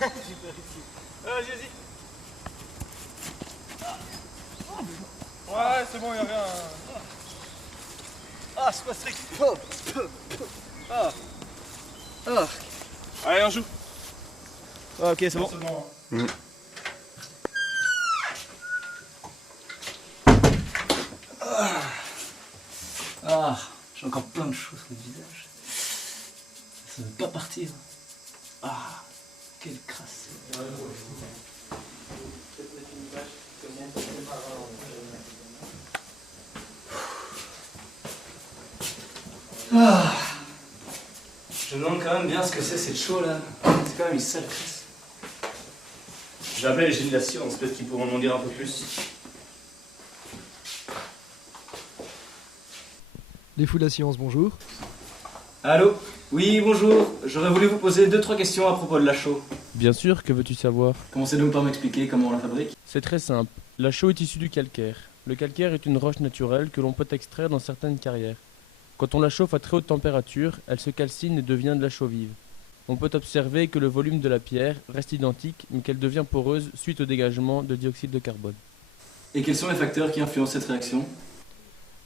Super ici. Vas-y. Ouais, c'est bon, y'a rien. Ah, c'est pas strict. Ah. Allez, on joue. Ah, ok, c'est bon. Ah, j'ai encore plein de choses sur le visage. Ça ne veut pas partir. Ah, quelle crasse. Ah. Je me demande quand même bien ce que c'est cette chaux là. C'est quand même une sale crasse. J'ai appelé les génies de la science, peut-être qu'ils pourront m'en dire un peu plus. Les fous de la science, bonjour. Allô? Oui, bonjour. J'aurais voulu vous poser 2-3 questions à propos de la chaux. Bien sûr, que veux-tu savoir? Commencez donc par m'expliquer comment on la fabrique. C'est très simple. La chaux est issue du calcaire. Le calcaire est une roche naturelle que l'on peut extraire dans certaines carrières. Quand on la chauffe à très haute température, elle se calcine et devient de la chaux vive. On peut observer que le volume de la pierre reste identique, mais qu'elle devient poreuse suite au dégagement de dioxyde de carbone. Et quels sont les facteurs qui influencent cette réaction?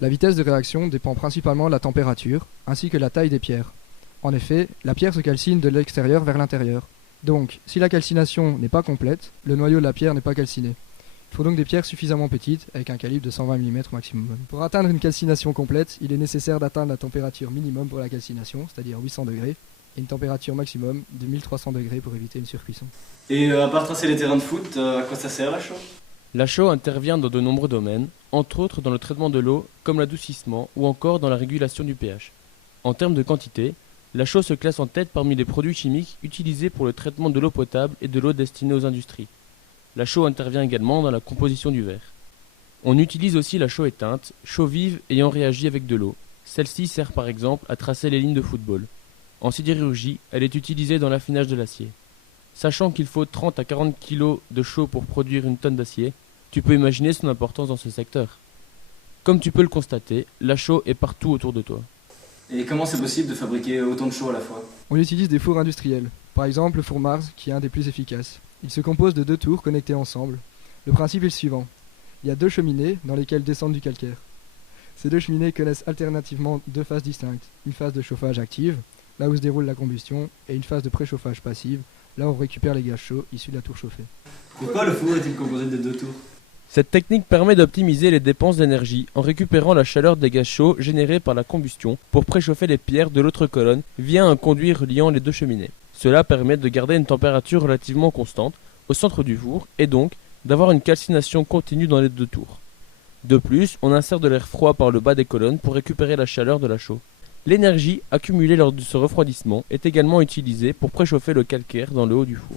La vitesse de réaction dépend principalement de la température, ainsi que la taille des pierres. En effet, la pierre se calcine de l'extérieur vers l'intérieur. Donc, si la calcination n'est pas complète, le noyau de la pierre n'est pas calciné. Il faut donc des pierres suffisamment petites, avec un calibre de 120 mm maximum. Pour atteindre une calcination complète, il est nécessaire d'atteindre la température minimum pour la calcination, c'est-à-dire 800 degrés, et une température maximum de 1300 degrés pour éviter une surcuisson. Et à part tracer les terrains de foot, à quoi ça sert la chaux? La chaux intervient dans de nombreux domaines, entre autres dans le traitement de l'eau, comme l'adoucissement, ou encore dans la régulation du pH. En termes de quantité, la chaux se classe en tête parmi les produits chimiques utilisés pour le traitement de l'eau potable et de l'eau destinée aux industries. La chaux intervient également dans la composition du verre. On utilise aussi la chaux éteinte, chaux vive ayant réagi avec de l'eau. Celle-ci sert par exemple à tracer les lignes de football. En sidérurgie, elle est utilisée dans l'affinage de l'acier. Sachant qu'il faut 30 à 40 kg de chaux pour produire une tonne d'acier, tu peux imaginer son importance dans ce secteur. Comme tu peux le constater, la chaux est partout autour de toi. Et comment c'est possible de fabriquer autant de chaux à la fois? On utilise des fours industriels, par exemple le four Mars qui est un des plus efficaces. Il se compose de 2 tours connectées ensemble. Le principe est le suivant. Il y a 2 cheminées dans lesquelles descendent du calcaire. Ces 2 cheminées connaissent alternativement 2 phases distinctes. Une phase de chauffage active, là où se déroule la combustion, et une phase de préchauffage passive, là où on récupère les gaz chauds issus de la tour chauffée. Pourquoi le four est-il composé de 2 tours? Cette technique permet d'optimiser les dépenses d'énergie en récupérant la chaleur des gaz chauds générés par la combustion pour préchauffer les pierres de l'autre colonne via un conduit reliant les 2 cheminées. Cela permet de garder une température relativement constante au centre du four et donc d'avoir une calcination continue dans les 2 tours. De plus, on insère de l'air froid par le bas des colonnes pour récupérer la chaleur de la chaux. L'énergie accumulée lors de ce refroidissement est également utilisée pour préchauffer le calcaire dans le haut du four.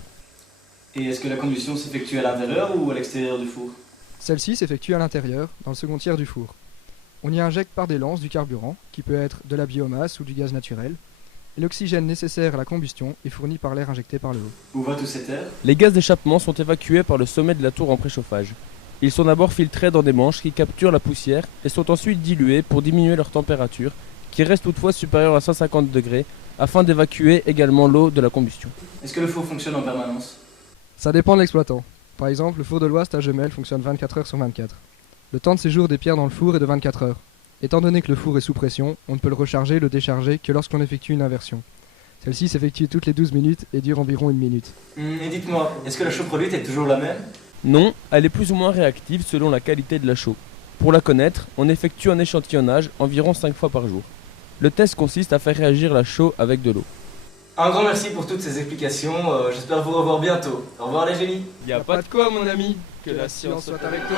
Et est-ce que la combustion s'effectue à l'intérieur ou à l'extérieur du four? Celle-ci s'effectue à l'intérieur, dans le second tiers du four. On y injecte par des lances du carburant, qui peut être de la biomasse ou du gaz naturel, et l'oxygène nécessaire à la combustion est fourni par l'air injecté par le haut. Où va tout cet air? Les gaz d'échappement sont évacués par le sommet de la tour en préchauffage. Ils sont d'abord filtrés dans des manches qui capturent la poussière et sont ensuite dilués pour diminuer leur température, qui reste toutefois supérieure à 150 degrés, afin d'évacuer également l'eau de la combustion. Est-ce que le four fonctionne en permanence? Ça dépend de l'exploitant. Par exemple, le four de l'Oise à Gemelle fonctionne 24 heures sur 24. Le temps de séjour des pierres dans le four est de 24 heures. Étant donné que le four est sous pression, on ne peut le recharger et le décharger que lorsqu'on effectue une inversion. Celle-ci s'effectue toutes les 12 minutes et dure environ 1 minute. Et dites-moi, est-ce que la chaux produite est toujours la même? Non, elle est plus ou moins réactive selon la qualité de la chaux. Pour la connaître, on effectue un échantillonnage environ 5 fois par jour. Le test consiste à faire réagir la chaux avec de l'eau. Un grand merci pour toutes ces explications, j'espère vous revoir bientôt. Au revoir les génies. Y a pas de quoi mon ami, que la science soit avec toi.